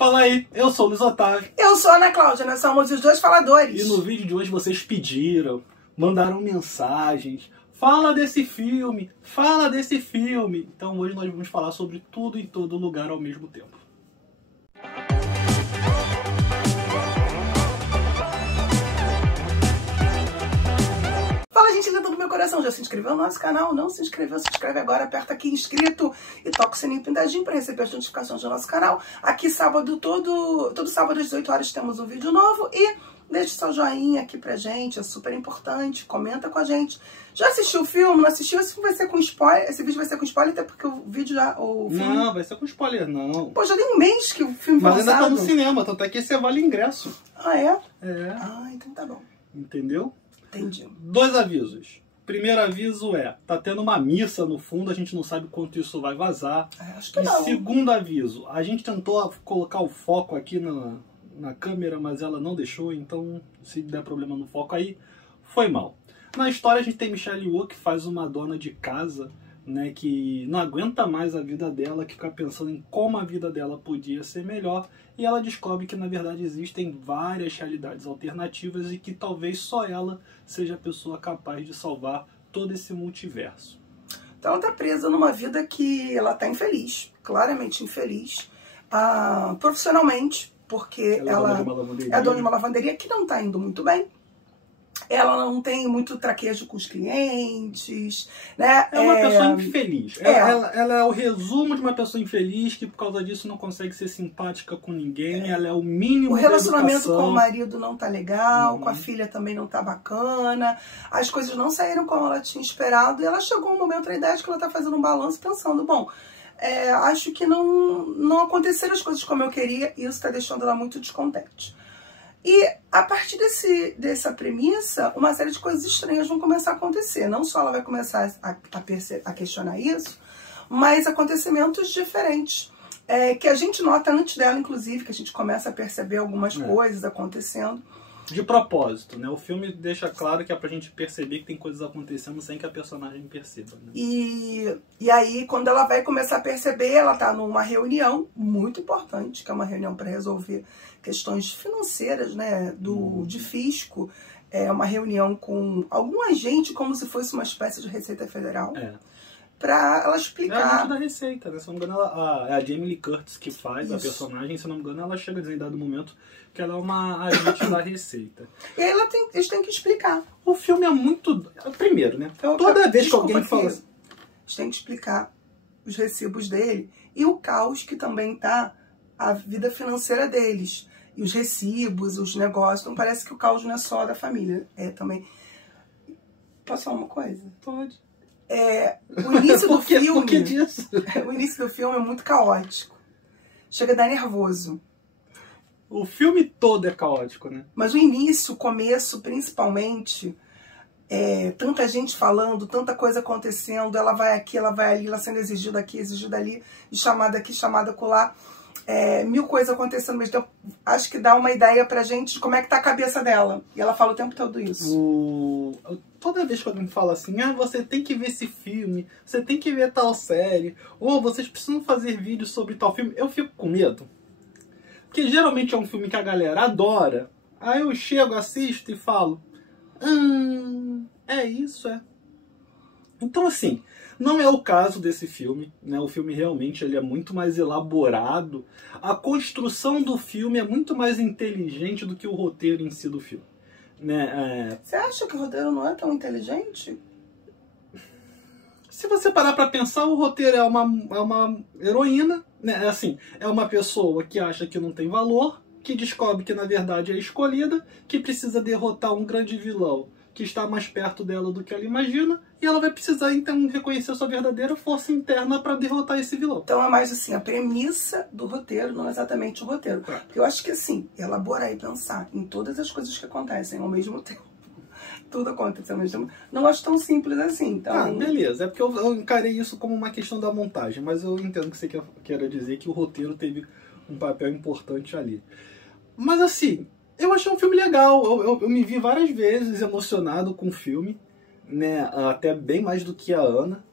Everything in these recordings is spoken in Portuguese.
Fala aí, eu sou o Luiz Otávio. Eu sou a Ana Cláudia, nós somos os dois faladores. E no vídeo de hoje vocês pediram, mandaram mensagens. Fala desse filme, fala desse filme. Então hoje nós vamos falar sobre tudo em todo lugar ao mesmo tempo. Fala, gente linda do meu coração. Já se inscreveu no nosso canal? Não se inscreveu? Se inscreve agora, aperta aqui inscrito e toca o sininho pintadinho para receber as notificações do nosso canal. Aqui sábado, todo sábado às 18 horas temos um vídeo novo e deixe seu joinha aqui pra gente, é super importante, comenta com a gente. Já assistiu o filme? Não assistiu? Esse vai ser com spoiler, esse vídeo vai ser com spoiler, até porque o vídeo já... Não, vai ser com spoiler, não. Pô, já tem um mês que o filme foi lançado. Mas ainda tá no cinema, tanto é que esse vale ingresso. Ah, é? É. Ah, então tá bom. Entendeu? Entendi. 2 avisos. Primeiro aviso tá tendo uma missa no fundo, a gente não sabe quanto isso vai vazar. Acho que e não. Segundo aviso, a gente tentou colocar o foco aqui na câmera, mas ela não deixou, então se der problema no foco aí, foi mal. Na história a gente tem Michelle Yeoh, que faz uma dona de casa, né, que não aguenta mais a vida dela, que fica pensando em como a vida dela podia ser melhor, e ela descobre que na verdade existem várias realidades alternativas e que talvez só ela seja a pessoa capaz de salvar todo esse multiverso. Então ela tá presa numa vida que ela tá infeliz, claramente infeliz, profissionalmente, porque ela é dona de uma lavanderia que não tá indo muito bem. Ela não tem muito traquejo com os clientes, né? É uma pessoa infeliz. Ela é o resumo de uma pessoa infeliz que por causa disso não consegue ser simpática com ninguém. Ela é o mínimo da educação. O relacionamento com o marido não tá legal, com a filha também não tá bacana. As coisas não saíram como ela tinha esperado. E ela chegou um momento na idade que ela tá fazendo um balanço pensando, bom, acho que não aconteceram as coisas como eu queria e isso tá deixando ela muito descontente. E a partir dessa premissa, uma série de coisas estranhas vão começar a acontecer. Não só ela vai começar a questionar isso, mas acontecimentos diferentes. Que a gente nota antes dela, inclusive, que a gente começa a perceber algumas coisas acontecendo. De propósito, né? O filme deixa claro que é pra gente perceber que tem coisas acontecendo sem que a personagem perceba. Né? E aí, quando ela vai começar a perceber, ela tá numa reunião muito importante, que é uma reunião para resolver questões financeiras, né? De fisco. É uma reunião com algum agente, como se fosse uma espécie de Receita Federal. Pra ela explicar. É a agente da Receita, né? Se não me engano, é a Jamie Lee Curtis que faz a personagem. Se não me engano, ela chega a dizer em dado momento que ela é uma agente da Receita. E aí eles têm que explicar. O filme é muito... Primeiro, né? Toda vez que alguém fala... Eles têm que explicar os recibos dele e o caos que também tá a vida financeira deles. E os recibos, os negócios. Então parece que o caos não é só da família. Também... Posso falar uma coisa? Pode. O início do filme... Por que disso? O início do filme é muito caótico. Chega a dar nervoso. O filme todo é caótico, né? Mas o início, o começo, principalmente, tanta gente falando, tanta coisa acontecendo, ela vai aqui, ela vai ali, ela sendo exigida aqui, exigida ali, e chamada aqui, chamada acolá, mil coisas acontecendo ao mesmo tempo. Acho que dá uma ideia pra gente de como é que tá a cabeça dela. E ela fala o tempo todo isso. Toda vez que alguém fala assim, você tem que ver esse filme, você tem que ver tal série, ou vocês precisam fazer vídeos sobre tal filme, eu fico com medo. Porque geralmente é um filme que a galera adora. Aí eu chego, assisto e falo, é isso, é. Então assim, não é o caso desse filme, né? O filme realmente ele é muito mais elaborado. A construção do filme é muito mais inteligente do que o roteiro em si do filme. Né? Você acha que o roteiro não é tão inteligente? Se você parar pra pensar, o roteiro é uma heroína, né? Assim, é uma pessoa que acha que não tem valor, que descobre que na verdade é escolhida, que precisa derrotar um grande vilão que está mais perto dela do que ela imagina, e ela vai precisar então reconhecer sua verdadeira força interna para derrotar esse vilão. Então é mais assim, a premissa do roteiro, não exatamente o roteiro. Porque eu acho que assim, elaborar e pensar em todas as coisas que acontecem ao mesmo tempo, tudo acontece ao mesmo tempo, não acho tão simples assim. Então... beleza, é porque eu encarei isso como uma questão da montagem, mas eu entendo que você quer dizer que o roteiro teve um papel importante ali. Mas assim, eu achei um filme legal, eu me vi várias vezes emocionado com o filme, né? Até bem mais do que a Ana.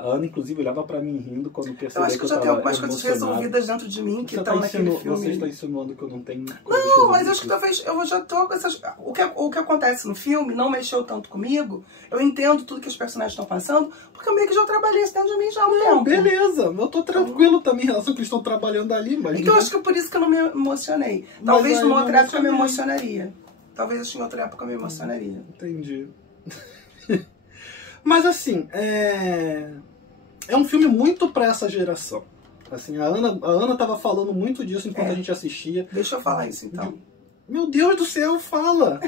A Ana, inclusive, olhava pra mim rindo quando percebeu eu acho que eu já tenho algumas coisas resolvidas dentro de mim que estão naquele filme. Você está insinuando que eu não tenho... Não, mas acho que talvez eu já tô com essas... O que acontece no filme não mexeu tanto comigo. Eu entendo tudo que os personagens estão passando, porque eu meio que já trabalhei isso dentro de mim já há um tempo. Beleza, eu tô tranquilo também em relação ao que eles estão trabalhando ali, mas... Então eu acho que é por isso que eu não me emocionei. Talvez numa outra época eu me emocionaria. Talvez em outra época eu me emocionaria. Entendi. Mas assim, é um filme muito pra essa geração. Assim, a Ana tava falando muito disso enquanto a gente assistia. Deixa eu falar isso então. Meu Deus do céu, fala!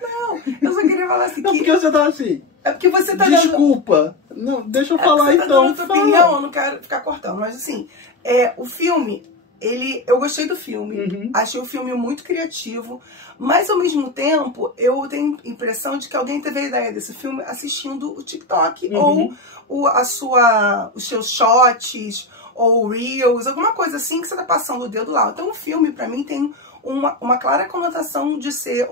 Não, eu só queria falar assim. Não, porque você tá assim. É porque você tá Desculpa. Não, deixa eu falar então. Você tá dando a tua opinião, eu não quero ficar cortando. Mas assim, o filme, eu gostei do filme. Achei o filme muito criativo. Mas ao mesmo tempo, eu tenho a impressão de que alguém teve a ideia desse filme assistindo o TikTok ou os seus shots ou reels, alguma coisa assim que você tá passando o dedo lá. Então o filme, pra mim, tem uma clara conotação de ser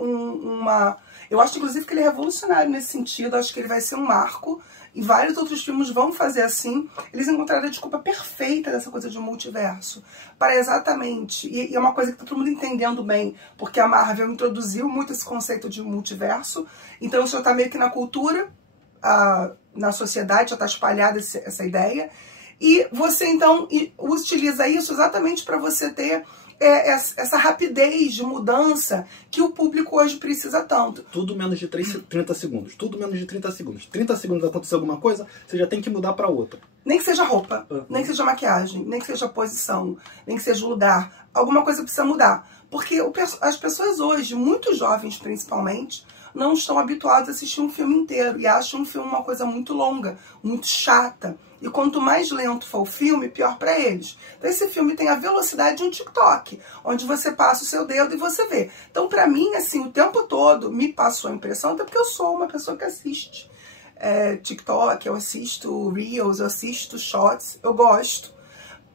Eu acho, inclusive, que ele é revolucionário nesse sentido. Acho que ele vai ser um marco. E vários outros filmes vão fazer assim. Eles encontraram a desculpa perfeita dessa coisa de multiverso. Para exatamente... E é uma coisa que tá todo mundo entendendo bem. Porque a Marvel introduziu muito esse conceito de multiverso. Então isso já tá meio que na cultura, na sociedade, já tá espalhada essa ideia. E você, então, utiliza isso exatamente para você ter... essa rapidez de mudança que o público hoje precisa tanto. Tudo menos de 30 segundos. Tudo menos de 30 segundos. 30 segundos aconteceu alguma coisa, você já tem que mudar pra outra. Nem que seja roupa, nem que seja maquiagem, nem que seja posição, nem que seja lugar. Alguma coisa precisa mudar. Porque as pessoas hoje, muito jovens principalmente, não estão habituados a assistir um filme inteiro. E acham um filme uma coisa muito longa, muito chata. E quanto mais lento for o filme, pior para eles. Então esse filme tem a velocidade de um TikTok, onde você passa o seu dedo e você vê. Então para mim, assim, o tempo todo me passou a impressão, até porque eu sou uma pessoa que assiste TikTok, eu assisto Reels, eu assisto Shots, eu gosto.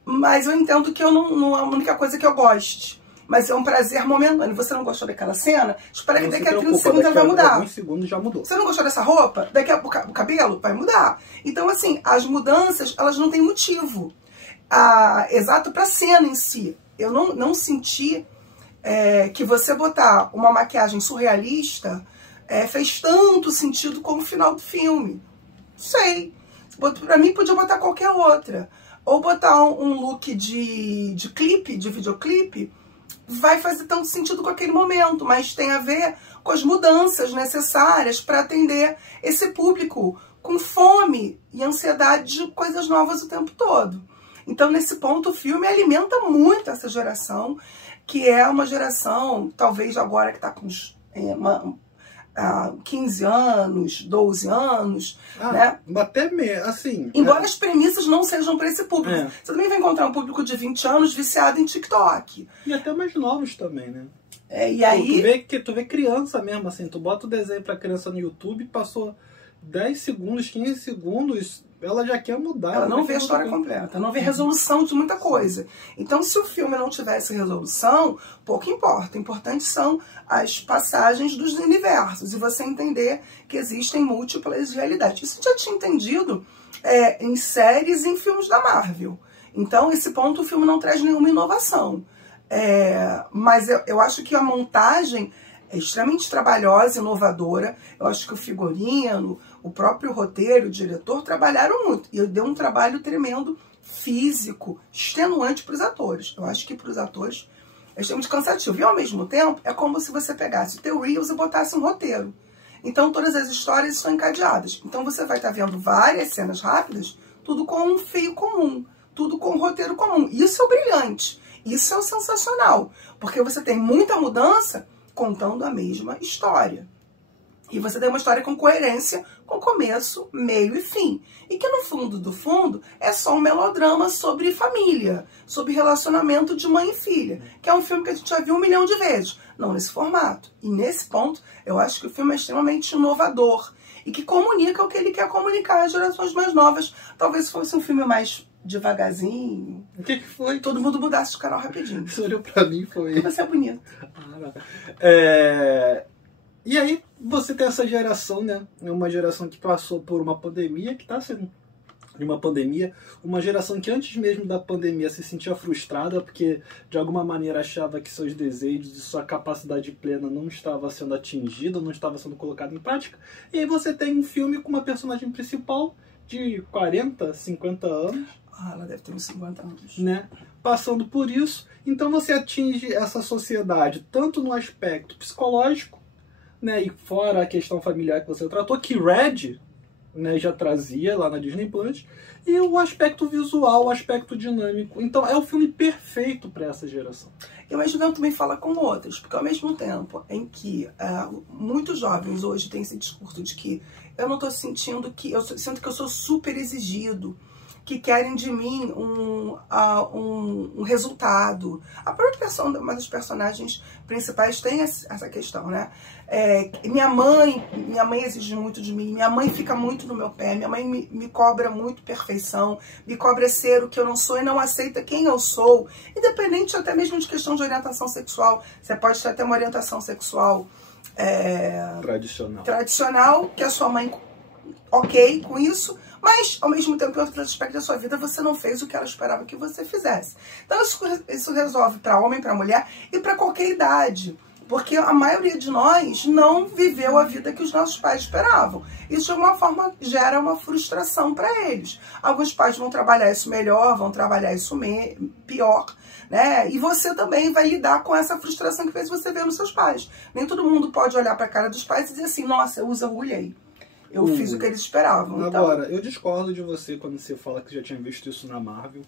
Mas eu entendo que não é a única coisa que eu goste. Mas é um prazer momentâneo. Você não gostou daquela cena? Espera que daqui a 30 segundos ela vai mudar. Alguns segundos já mudou. Você não gostou dessa roupa? Daqui a pouco o cabelo vai mudar. Então, assim, as mudanças, elas não têm motivo exato para a cena em si. Eu não senti que você botar uma maquiagem surrealista fez tanto sentido como o final do filme. Não sei. Pra mim, podia botar qualquer outra. Ou botar um look de clipe, de videoclipe, vai fazer tanto sentido com aquele momento, mas tem a ver com as mudanças necessárias para atender esse público com fome e ansiedade de coisas novas o tempo todo. Então, nesse ponto, o filme alimenta muito essa geração, que é uma geração, talvez agora que está com uns 15 anos, 12 anos, né? Até assim... Embora as premissas não sejam para esse público. Você também vai encontrar um público de 20 anos viciado em TikTok. E até mais novos também, né? E aí... Tu vê criança mesmo, assim, tu bota o desenho pra criança no YouTube, passou 10 segundos, 15 segundos, ela já quer mudar. Ela não vê a história completa, não vê resolução de muita coisa. Então, se o filme não tivesse resolução, pouco importa. O importante são as passagens dos universos e você entender que existem múltiplas realidades. Isso eu já tinha entendido em séries e em filmes da Marvel. Então, esse ponto o filme não traz nenhuma inovação. Mas eu acho que a montagem é extremamente trabalhosa, inovadora. Eu acho que o figurino, o próprio roteiro, o diretor trabalharam muito. E deu um trabalho tremendo, físico, extenuante para os atores. Eu acho que para os atores é extremamente cansativo. E ao mesmo tempo, é como se você pegasse o teu Reels e botasse um roteiro. Então todas as histórias estão encadeadas. Então você vai estar vendo várias cenas rápidas, tudo com um fio comum, tudo com um roteiro comum. Isso é o brilhante, isso é o sensacional. Porque você tem muita mudança contando a mesma história. E você tem uma história com coerência, com começo, meio e fim. E que no fundo do fundo é só um melodrama sobre família, sobre relacionamento de mãe e filha, que é um filme que a gente já viu 1 milhão de vezes. Não nesse formato. E nesse ponto, eu acho que o filme é extremamente inovador e que comunica o que ele quer comunicar às gerações mais novas. Talvez fosse um filme mais devagarzinho. O que foi? Todo mundo mudasse de canal rapidinho. Você olhou pra mim, foi... Você é bonito. E aí você tem essa geração, né? É uma geração que passou por uma pandemia, que está sendo de uma pandemia, uma geração que antes mesmo da pandemia se sentia frustrada porque de alguma maneira achava que seus desejos e sua capacidade plena não estava sendo atingida, não estava sendo colocada em prática. E aí você tem um filme com uma personagem principal de 40, 50 anos. Ah, ela deve ter uns 50 anos. Né? Passando por isso. Então você atinge essa sociedade tanto no aspecto psicológico, né? E fora a questão familiar que você tratou, que Red, né, já trazia lá na Disney Plus, e o aspecto visual, o aspecto dinâmico. Então é o filme perfeito para essa geração. E ao mesmo tempo também fala com outros, porque ao mesmo tempo em que muitos jovens hoje têm esse discurso de que eu não estou sentindo que, eu sinto que eu sou super exigido, que querem de mim um resultado. A própria uma das personagens principais tem essa questão, né? Minha mãe exige muito de mim, minha mãe fica muito no meu pé, minha mãe me cobra muito perfeição, me cobra ser o que eu não sou e não aceita quem eu sou, independente até mesmo de questão de orientação sexual. Você pode ter até uma orientação sexual tradicional, que a sua mãe ok com isso, mas ao mesmo tempo, em outros aspectos da sua vida, você não fez o que ela esperava que você fizesse. Então isso resolve para homem, para mulher e para qualquer idade. Porque a maioria de nós não viveu a vida que os nossos pais esperavam. Isso, de alguma forma, gera uma frustração para eles. Alguns pais vão trabalhar isso melhor, vão trabalhar isso pior, né? E você também vai lidar com essa frustração que fez você ver nos seus pais. Nem todo mundo pode olhar para a cara dos pais e dizer assim, nossa, eu uso orgulhei. Eu fiz o que eles esperavam. Agora, eu discordo de você quando você fala que já tinha visto isso na Marvel.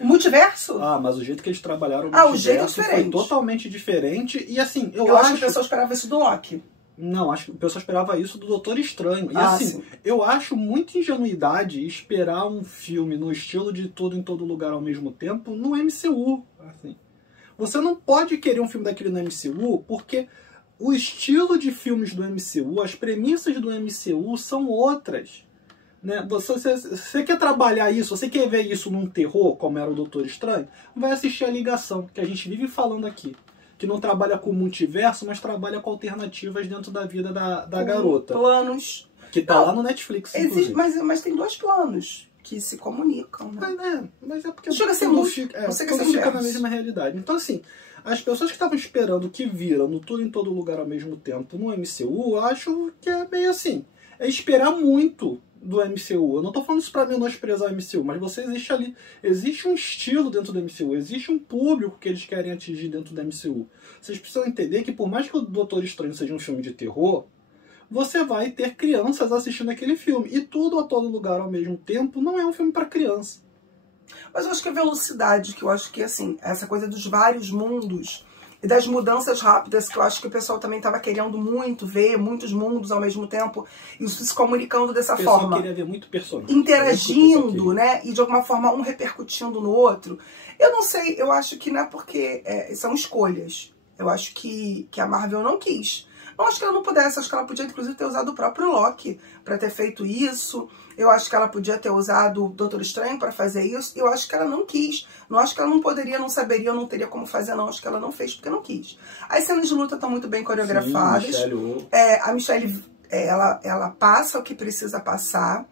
O multiverso? Mas o jeito que eles trabalharam o jeito é diferente. Foi totalmente diferente. E assim, eu acho que o pessoal esperava isso do Loki. Não, acho que o pessoal esperava isso do Doutor Estranho. E assim, sim. Eu acho muita ingenuidade esperar um filme no estilo de Tudo em Todo Lugar ao mesmo tempo no MCU. Assim. Você não pode querer um filme daquele no MCU porque o estilo de filmes do MCU, as premissas do MCU são outras. Né? Você quer trabalhar isso, você quer ver isso num terror, como era o Doutor Estranho, vai assistir a Ligação, que a gente vive falando aqui. Que não trabalha com multiverso, mas trabalha com alternativas dentro da vida da garota. Planos. Que tá lá no Netflix, inclusive. Mas tem dois planos que se comunicam. Né? Mas é porque chega tudo fica na mesma realidade. Então, assim, as pessoas que estavam esperando que viram no Tudo em Todo Lugar ao mesmo tempo no MCU, eu acho que é meio assim. É esperar muito do MCU. Eu não tô falando isso pra menosprezar o MCU, mas existe um estilo dentro do MCU, existe um público que eles querem atingir dentro do MCU. Vocês precisam entender que por mais que o Doutor Estranho seja um filme de terror, você vai ter crianças assistindo aquele filme. E Tudo a Todo Lugar ao mesmo tempo não é um filme para criança. Mas eu acho que a velocidade, que eu acho que assim, essa coisa dos vários mundos e das mudanças rápidas, que eu acho que o pessoal também estava querendo muito ver, muitos mundos ao mesmo tempo, e isso se comunicando dessa forma. O pessoal queria ver muito personagem. Interagindo, né? E de alguma forma um repercutindo no outro. Eu não sei, eu acho que não é porque são escolhas. Eu acho que a Marvel não quis. Não acho que ela não pudesse, acho que ela podia inclusive ter usado o próprio Loki para ter feito isso. Eu acho que ela podia ter usado o Doutor Estranho para fazer isso. Eu acho que ela não quis. Não acho que ela não poderia, não saberia, ou não teria como fazer, não. Acho que ela não fez porque não quis. As cenas de luta estão muito bem coreografadas. Sim, a Michelle, ela passa o que precisa passar.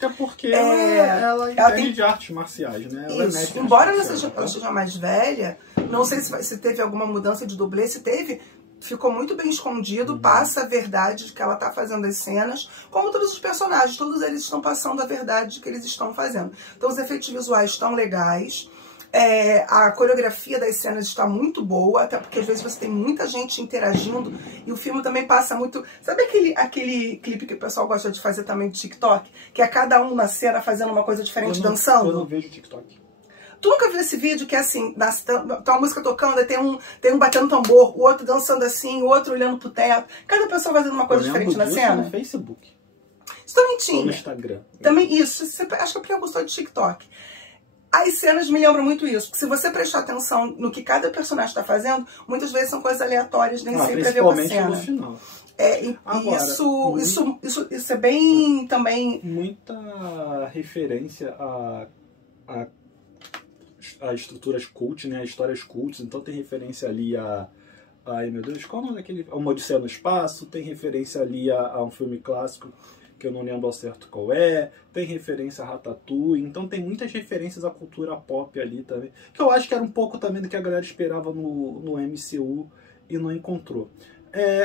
É porque ela entende de artes marciais, né? Ela isso. Embora ela seja mais velha, não sei se teve alguma mudança de dublê, se teve... Ficou muito bem escondido, passa a verdade de que ela está fazendo as cenas, como todos os personagens, todos eles estão passando a verdade de que eles estão fazendo. Então os efeitos visuais estão legais, a coreografia das cenas está muito boa, até porque às vezes você tem muita gente interagindo e o filme também passa muito... Sabe aquele clipe que o pessoal gosta de fazer também do TikTok? Que é cada um na cena fazendo uma coisa diferente, dançando? Eu não vejo TikTok. Tu nunca viu esse vídeo que é assim, tem uma música tocando, aí tem um batendo tambor, o outro dançando assim, o outro olhando pro teto. Cada pessoa fazendo uma coisa diferente na cena. No Facebook. Isso também tinha. No Instagram. Também isso. Acho que a Priya gostou de TikTok. As cenas me lembram muito isso, porque se você prestar atenção no que cada personagem está fazendo, muitas vezes são coisas aleatórias, nem sempre a ver com a cena. No final. Agora, isso é bem também... Muita referência a estruturas cult, né, a histórias cults, então tem referência ali a Ai, meu Deus, qual o nome daquele? Uma Odisseia no Espaço, tem referência ali a um filme clássico que eu não lembro ao certo qual é, tem referência a Ratatouille, então tem muitas referências à cultura pop ali também, que eu acho que era um pouco também do que a galera esperava no MCU e não encontrou.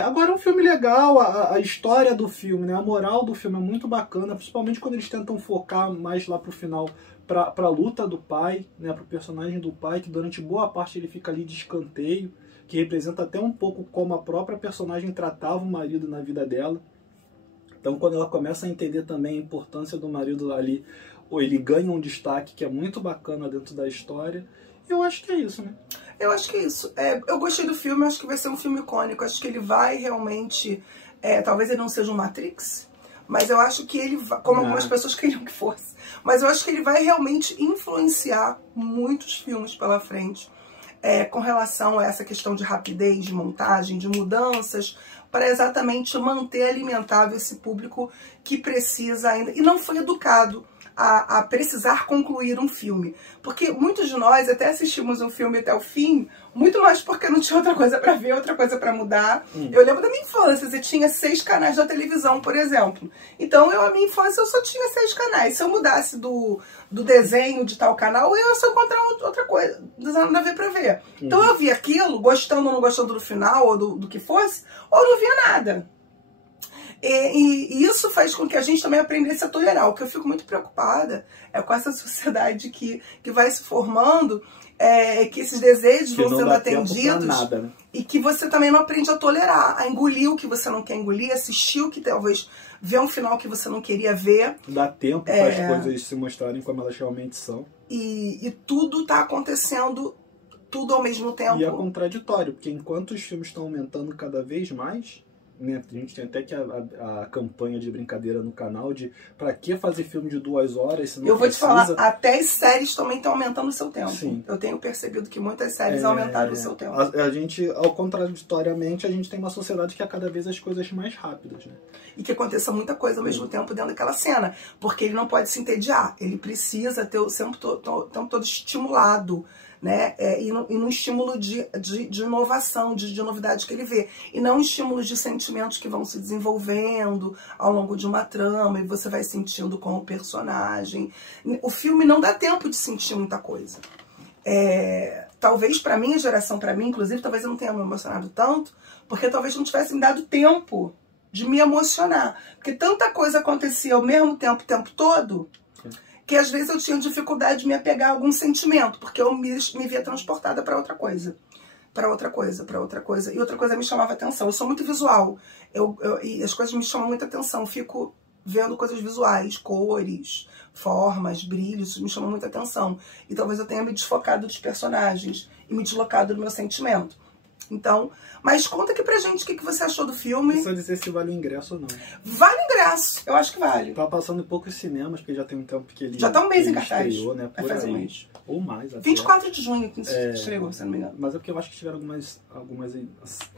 Agora é um filme legal, a história do filme, né, a moral do filme é muito bacana, principalmente quando eles tentam focar mais lá pro final para a luta do pai, né, pro personagem do pai, que durante boa parte ele fica ali de escanteio, que representa até um pouco como a própria personagem tratava o marido na vida dela. Então, quando ela começa a entender também a importância do marido ali, ele ganha um destaque que é muito bacana dentro da história. Eu acho que é isso, né? Eu acho que é isso. Eu gostei do filme, acho que vai ser um filme icônico. Acho que ele vai realmente... talvez ele não seja um Matrix, mas eu acho que ele vai, como algumas pessoas queriam que fosse, mas eu acho que ele vai realmente influenciar muitos filmes pela frente, com relação a essa questão de rapidez, de montagem, de mudanças, para exatamente manter alimentável esse público que precisa ainda, e não foi educado a precisar concluir um filme. Porque muitos de nós até assistimos um filme até o fim, muito mais porque não tinha outra coisa para ver, outra coisa para mudar. Eu lembro da minha infância, você tinha 6 canais da televisão, por exemplo. Então, a minha infância, eu só tinha 6 canais. Se eu mudasse do desenho de tal canal, eu ia só encontrar outra coisa, não tinha nada a ver pra ver. Então, eu via aquilo, gostando ou não gostando do final, ou do que fosse, ou não via nada. E isso faz com que a gente também aprendesse a tolerar. O que eu fico muito preocupada é com essa sociedade que vai se formando, que esses desejos vão sendo atendidos, nada, né? E que você também não aprende a tolerar, a engolir o que você não quer engolir, assistir o que talvez ver um final que você não queria ver. Dá tempo para as coisas se mostrarem como elas realmente são. E tudo está acontecendo, tudo ao mesmo tempo. E é contraditório, porque enquanto os filmes estão aumentando cada vez mais, né, a gente tem até que a campanha de brincadeira no canal de pra que fazer filme de 2 horas se não Eu vou precisa... te falar, até as séries também estão aumentando o seu tempo. Sim. Eu tenho percebido que muitas séries aumentaram o seu tempo. A gente, ao contraditoriamente, a gente tem uma sociedade que é cada vez as coisas mais rápidas, né? E que aconteça muita coisa ao mesmo tempo dentro daquela cena. Porque ele não pode se entediar. Ele precisa ter o tempo todo estimulado, né? E num estímulo de inovação, de novidade que ele vê. E não estímulos de sentimentos que vão se desenvolvendo ao longo de uma trama e você vai sentindo com o personagem. O filme não dá tempo de sentir muita coisa. Talvez pra minha geração, pra mim, inclusive, talvez eu não tenha me emocionado tanto, porque talvez não tivesse me dado tempo de me emocionar. Porque tanta coisa acontecia ao mesmo tempo, o tempo todo, que às vezes eu tinha dificuldade de me apegar a algum sentimento, porque eu me via transportada para outra coisa. Para outra coisa, para outra coisa. E outra coisa me chamava atenção. Eu sou muito visual. E as coisas me chamam muita atenção. Eu fico vendo coisas visuais, cores, formas, brilhos, isso me chama muita atenção. E talvez eu tenha me desfocado dos personagens e me deslocado do meu sentimento. Então, mas conta aqui pra gente o que você achou do filme. Só dizer se vale o ingresso ou não. Vale o ingresso, eu acho que vale. Tá passando em poucos cinemas, porque já tem um tempo que ele já tá um mês em cartaz. Estreou, né? Vai fazer um mês. Ou mais até. 24 de junho que estreou, se não me engano. Mas é porque eu acho que tiveram algumas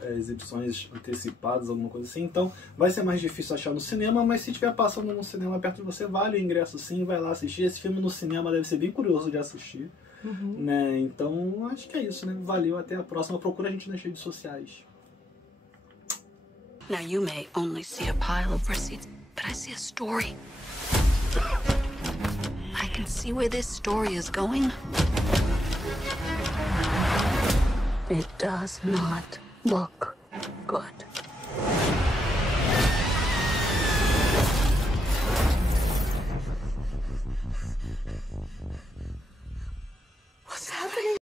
exibições antecipadas, alguma coisa assim. Então vai ser mais difícil achar no cinema, mas se estiver passando num cinema perto de você, vale o ingresso sim, vai lá assistir. Esse filme no cinema deve ser bem curioso de assistir. Né? Então acho que é isso, né? Valeu, até a próxima. Procura a gente nas redes sociais. Now you may only see a pile of receipts, but I see a story. I can see where this story is going. It does not look good.